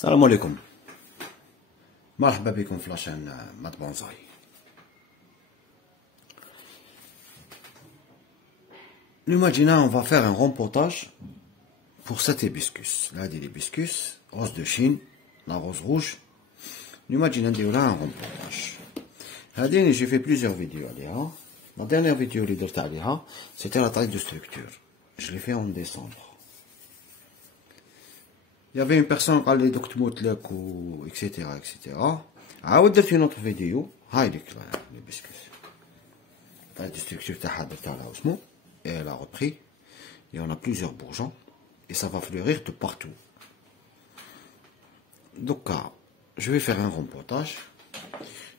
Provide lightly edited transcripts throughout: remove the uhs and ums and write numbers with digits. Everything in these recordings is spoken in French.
السلام عليكم. مرحبا بكم في لاشين مات بونزاي. Imaginez, on va faire un rempotage pour cet hibiscus. Là, il y a l'hibiscus, rose de Chine, la rose rouge. Imaginez, on a un rempotage. J'ai fait plusieurs vidéos. La dernière vidéo, c'était la taille de structure. Je l'ai fait en décembre. Il y avait une personne qui a dit etc. etc. Ah, on a fait une autre vidéo. L'hibiscus. La taille de structure, et elle a repris. Et on a plusieurs bourgeons. Et ça va fleurir de partout. Donc, je vais faire un rempotage.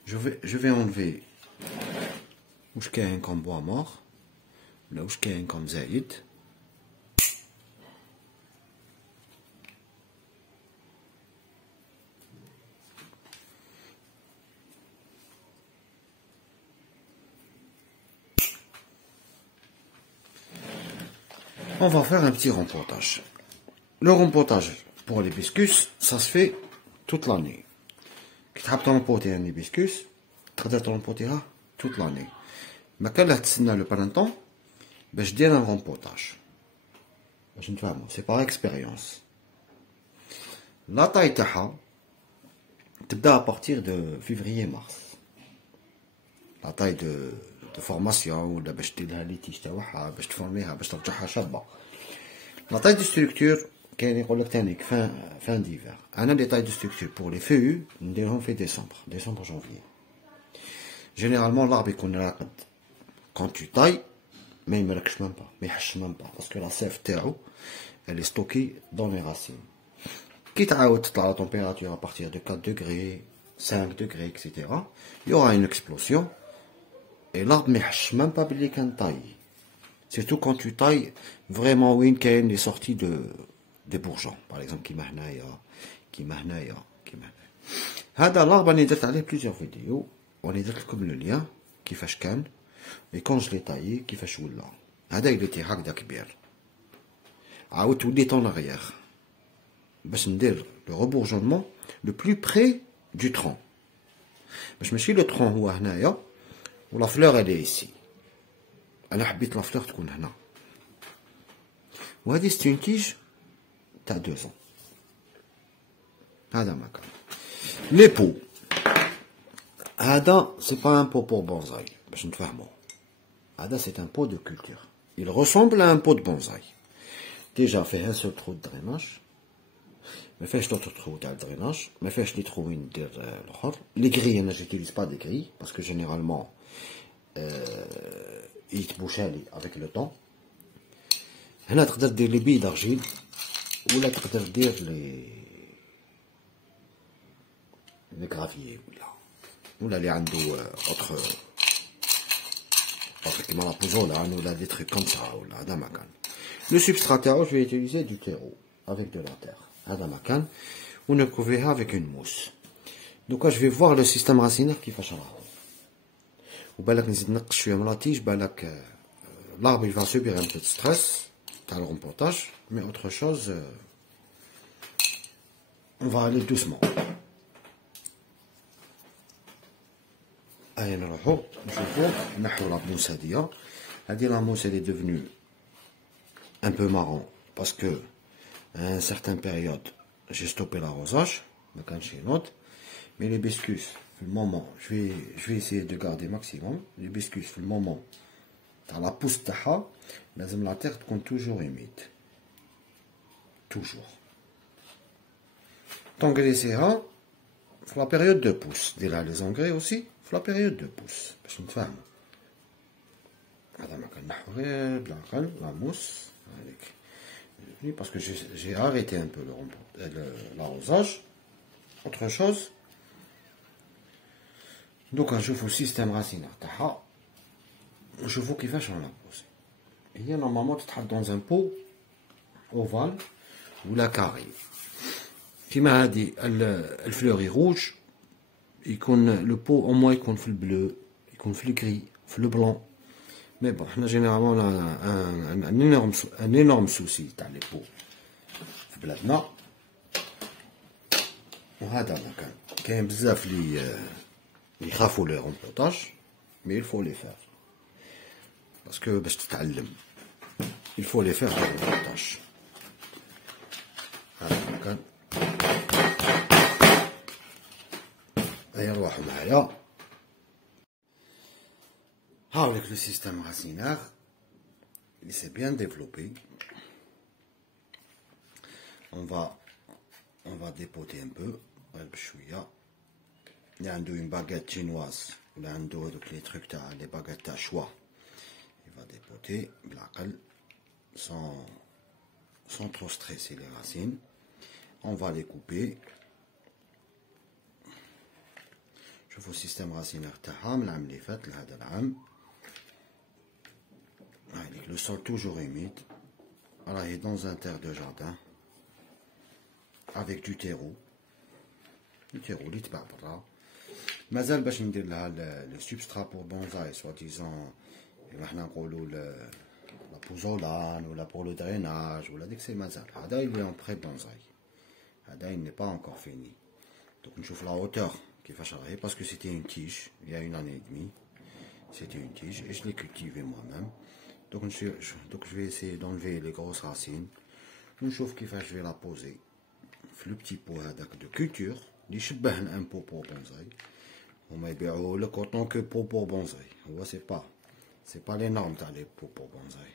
Je vais enlever où je un comme bois mort. Là où je un comme zaïd. On va faire un petit rempotage. Le rempotage pour l'hibiscus, ça se fait toute l'année. Si tu veux rempoter un hibiscus, tu peux rempoter toute l'année. Mais quand tu as le printemps, je dis un rempotage. C'est par expérience. La taille tu à partir de février-mars. La taille de formation ou la la taille de structure fin d'hiver. On a des tailles de structure pour les feuillus, on fait décembre, janvier. Généralement l'arbre quand tu tailles, mais il ne marche même pas, parce que la sève elle est stockée dans les racines. Quitte à la température à partir de 4 degrés, 5 degrés, etc. Il y aura une explosion. Et l'arbre ne marche même pas bien qu'un taille. Surtout quand tu tailles vraiment où il y a les sorties des bourgeons. Par exemple, qui mahnaya. L'arbre, on a dit plusieurs vidéos. On a dit comme le lien, qui fait can. Et quand je l'ai taillé, qui fait choula. Il était hakda kbir. Aout ou en arrière. Bash ndir le rebourgeonnement le plus près du tronc. Bash ماشي le tronc هو هنايا. La fleur elle est ici. Elle habite la fleur تكون هنا. وهذه c'est une tige تاع 2 ans. هذا مكان. Les pots. هذا c'est pas un pot pour bonsaï باش نتفاهموا. هذا c'est un pot de culture. Il ressemble à un pot de bonsaï. Déjà fait un seul trou de drainage. ما فيهاش d'autres trous تاع drainage. ما فيهاش les trous ندير الاخر. Les grilles انا j'utilise pas des grilles parce que généralement يتبوشالي avec le temps. هنا تقدر دير لي بيض ارجيل ولا تقدر دير لي غرافيي ولا اللي عنده autre كيما لا بوزولا ولا des trucs comme ça ولا هذا مكان. Le substrat تاعو je vais utiliser du terreau avec de la terre. هذا مكان ونكوفيها avec une mousse. Donc je vais voir le système racinaire كيفاش راهو. وبالك نزيد نقش شويه من لاتيج بالك l'arbre il va subir un peu de stress تاع le rempotage mais autre chose on va aller doucement. هيا نروحو نشوفو نحو لا موس هادية. هادي لا موس elle est devenue un peu marron parce que à une certaine période j'ai stoppé l'arrosage ما كانش ينوض. Mais l'hibiscus, pour le moment, je vais essayer de garder maximum. L'hibiscus, pour le moment, dans la pousse taha, la terre compte toujours humide. Toujours. Tant que les pour la période de pousse. Déjà les engrais aussi, pour la période de pousse. Parce que la mousse. Parce que j'ai arrêté un peu l'arrosage. Autre chose. Donc je vous système racinaire je vous كيفاش on la pose. هي normalement تتحط dans un pot ovale ou la carré. كيما هادي الفلوري روج يكون le pot au moins يكون في البلو يكون في الجري في le blanc. Mais bon حنا généralement on a un énorme souci تاع les pots في بلادنا. وهذا مكان كاين بزاف لي يخافوا لي رومبوطاج مي il faut les faire باسكو باش تتعلم il faut les faire رومبوطاج. هذا مكان هيا نروحو معايا. هاوليك لو سيستيم راسينار il s'est bien développé. On va dépoter un peu بشويه. اللي عنده une baguette chinoise ولا عنده هذوك لي تروك تاع لي باغيت تاع شوا il va dépoter بالعقل sans trop stresser les racines. On va les couper. شوفوا السيستم راسينار تاعها من العام اللي فات لهذا العام. هاذيك لو سول توجور humide راهي dans un terre de jardin avec du terreau. التيرو اللي تباع برا مازال باش ندير لها لو سوبسترا بور بونزاي سوا ديزون حنا نقولوا لا بوزولان ولا بور لو دريناج ولا ديك سي مازال. هذا اللي اون بري بونزاي هذا ني با انكور فيني. دونك نشوف لا هوتور كيفاش راهي باسكو سيتي اون تيج il y a une année et demie c'était une tige et je l'ai cultivé moi-même. Donc je vais essayer d'enlever les grosses racines ونشوف كيفاش je vais la poser في لو بتي بو هذاك دو كولتور اللي يشبه ان بو بور بونزاي. هما يبيعوه لك اوطون كو بو بور بونزاي. هو سي با لي نورم تاع لي بو بور بونزاي.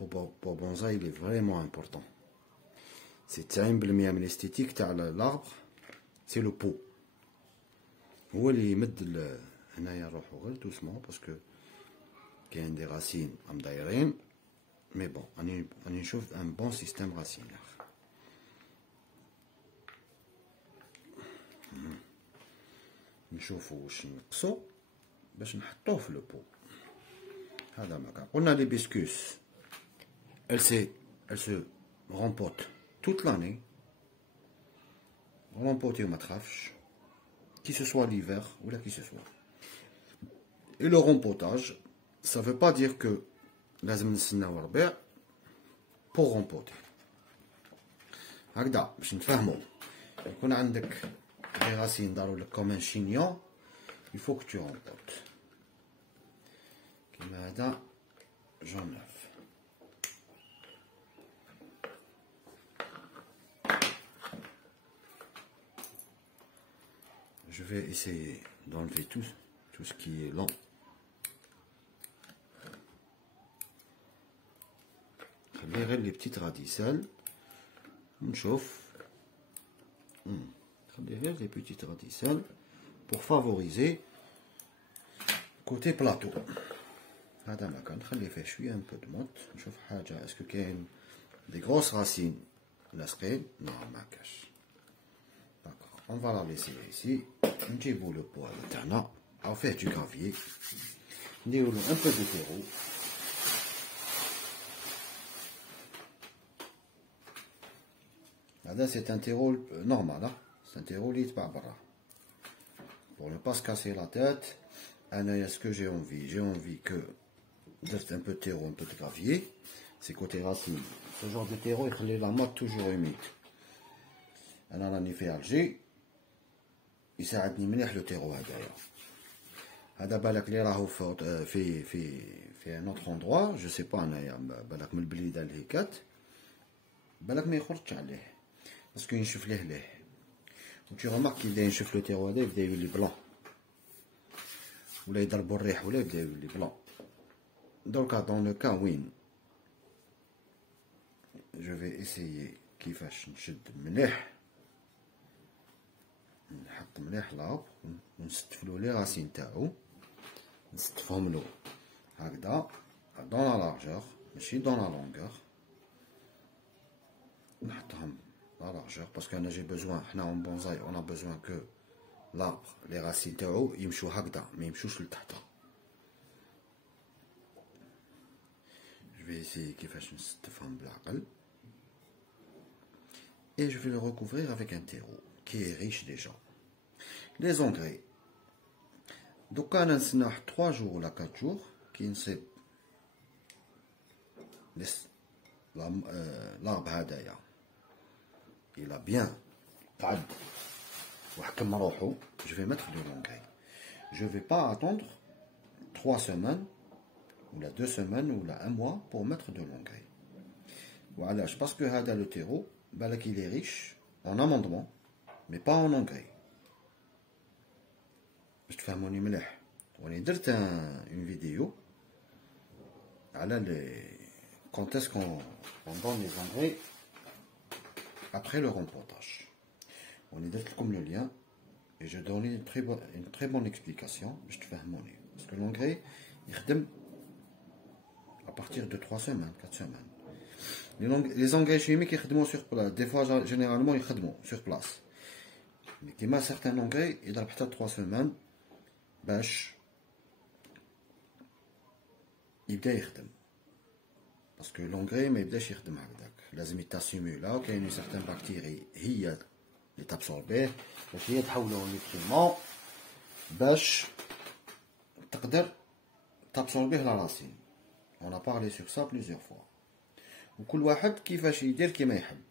بو بور بونزاي il est vraiment important. سي 90% من الاستيتيك تاع لاربر سي لو بو. هو اللي يمد هنايا نروحو غير دوسمون باسكو كاين دي راسين راهم دايرين مي بون راني نشوف ان بون سيستيم راسينار. نشوفو واش نقصو باش نحطوه في لو بو. هذا مكان قلنا لي بيسكوس elle se rempote toute l'année. rempoter ما تخافش qui ce soit l'hiver ou là qui ce soit. Et le rempotage ça veut pas dire que لازم نستناو الربيع pour rempoter. هكذا باش نتفاهمو يكون عندك les racines داروا لك comme un chignon il faut que tu rempotes. كيما هذا جون نوف. Je vais essayer d'enlever tout ce qui est lent. خلي غير les petites radicelles ونشوف. خلي غير les petites radicelles pour favoriser côté plateau. هذا مكان نخلي فيه شويه un peu de motte. نشوف حاجه اسكو كاين des grosses racines لاصقين. non ما كاش. On va la laisser ici. نجيبو لو بو تاعنا او فيه دو كافيي نديرو له ان بو دو تيرو. هذا سي ان تيرو نورمال. سي ان تيرو اللي يتباع برا pour ne pas se casser la tête. انايا سكو j'ai envie que درت un peu de terreau un peu de gravier. c'est côté racine. ce genre de terreau يخلي la motte toujours humide. انا راني في الجي يساعدني مليح لو تيرو هذايا. هذا بالك لي راهو في ان اوتر اندروا جو سي با انايا بالك من البليده لهيكات بالك ما يخرجش عليه باسكو ينشف ليه و تي رومارك كي بدا ينشف لو تيرو هذا يبدا يولي بلون ولا يضربو الريح ولا يبدا يولي بلون. دركا دون لو كا وين جو في اسيي كيفاش نشد مليح نحط مليح لابر ونستفلو لي راسين تاعو نستفهم له هكذا دون لا لارجور ماشي دون لا لونغور. نحطهم لا لارجور باسكو انا جي بوزوان حنا اون بونزاي اون ا بوزوان كو لابر لي راسين تاعو يمشو هكذا ما يمشوش لتحت. جو في اسيي كيفاش نستفهم بالعقل. et je vais le recouvrir avec un terreau qui est riche déjà. Les engrais. Donc on a 3 jours ou 4 jours qui ne sait l'arbre هذايا il a bien je vais mettre de l'engrais. Je ne vais pas attendre 3 semaines, ou 2 semaines, ou 1 mois pour mettre de l'engrais. Voilà, parce que le terreau, il est riche en amendement, mais pas en engrais. Je te fais mon imleh. On a fait une vidéo quand est-ce qu'on donne les engrais après le rempotage. On a fait comme le lien et je donne une très bonne explication. Je te fais mon imleh. Parce que l'engrais, il redem à partir de 3 semaines, 4 semaines. Les engrais chimiques, ils redemment sur place. Des fois, généralement, ils redemment sur place. Mais il y a certains engrais, ils doivent peut-être 3 semaines. باش يبدا يخدم باسكو لونغري ما يبداش يخدم هكذاك لازم يتاسيمولا وكاين سيغتان باكتيري هي اللي تابسوربيه باش هي تحولو نيوتريمون باش تقدر تابسوربيه لا راسين on a parlé sur ça plusieurs fois وكل واحد كيفاش يدير كيما يحب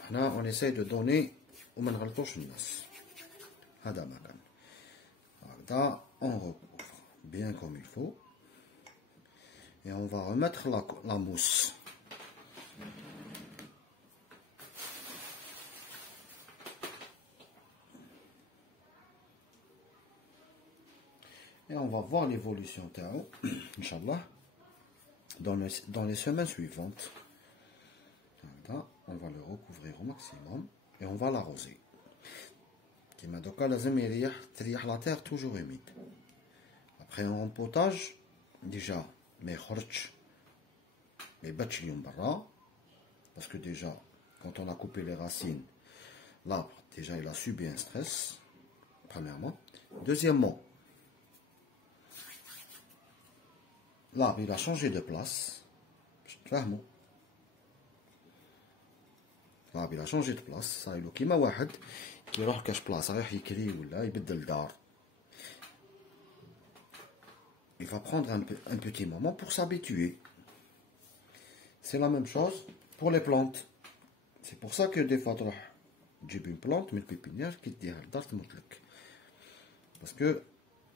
حنا on essaie de donner وما نغلطوش الناس هذا ما كان Là, on recouvre bien comme il faut et on va remettre la mousse. Et on va voir l'évolution Tao, Inch'Allah, dans les semaines suivantes. Là, on va le recouvrir au maximum et on va l'arroser. كيما دوكا لازم تريح لا تيغ توجور humide. Après un rempotage, déjà ما يخرجش ما يباتش اليوم برا parce que déjà quand on a coupé les racines l'arbre déjà il a subi un stress premièrement. Deuxièmement, l'arbre il a changé de place. تفهموا l'arbre il a changé de place صايلو كيما واحد كيروح كاش بلاصه رايح يكري ولا يبدل دار. Il va prendre un petit moment pour s'habituer. C'est la même chose pour les plantes. C'est pour ça que des fois تروح تجيب une plante من البيبينيير كي تديها للدار تموت لك. Parce que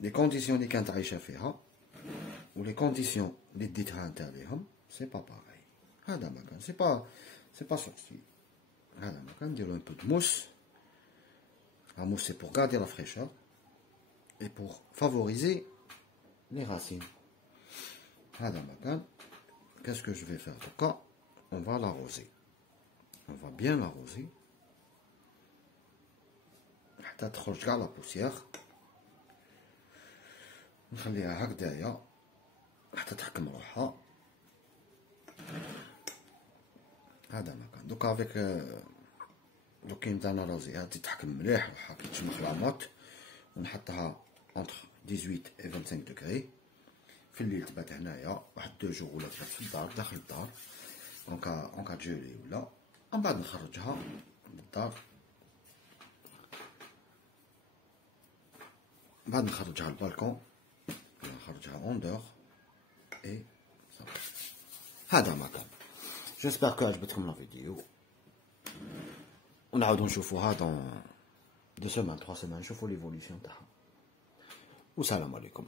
les conditions اللي كانت عايشه فيها و les conditions اللي ديتها انت عليهم c'est pas pareil. هذا ما كان c'est pas sorcier. هذا ما كان نديرو un peu de mousse. La mousse c'est pour garder la fraîcheur et pour favoriser les racines. Qu'est-ce que je vais faire? En tout cas, on va l'arroser. On va bien l'arroser. حتى تخرج كاع لا بوسيير. نخليها هكذايا حتى تحكم روحها. هذا مكان. دوك افيك لو كاين تاع نروزي هادي تحكم مليح روحها كي تشمخ لاموط ونحطها entre 18 et 25 degrés. في الليل تبات هنايا واحد 2 جوغ ولا 3 في الدار داخل الدار اونكا جولي ولا من بعد نخرجها للدار من بعد نخرجها للبالكون نخرجها اون دور اي هذا ما كان. جيسبر كو عجبتكم لا فيديو ونعاودو نشوفوها دون 2 semaines 3 semaines نشوفو ليفوليسيون تاعها والسلام عليكم.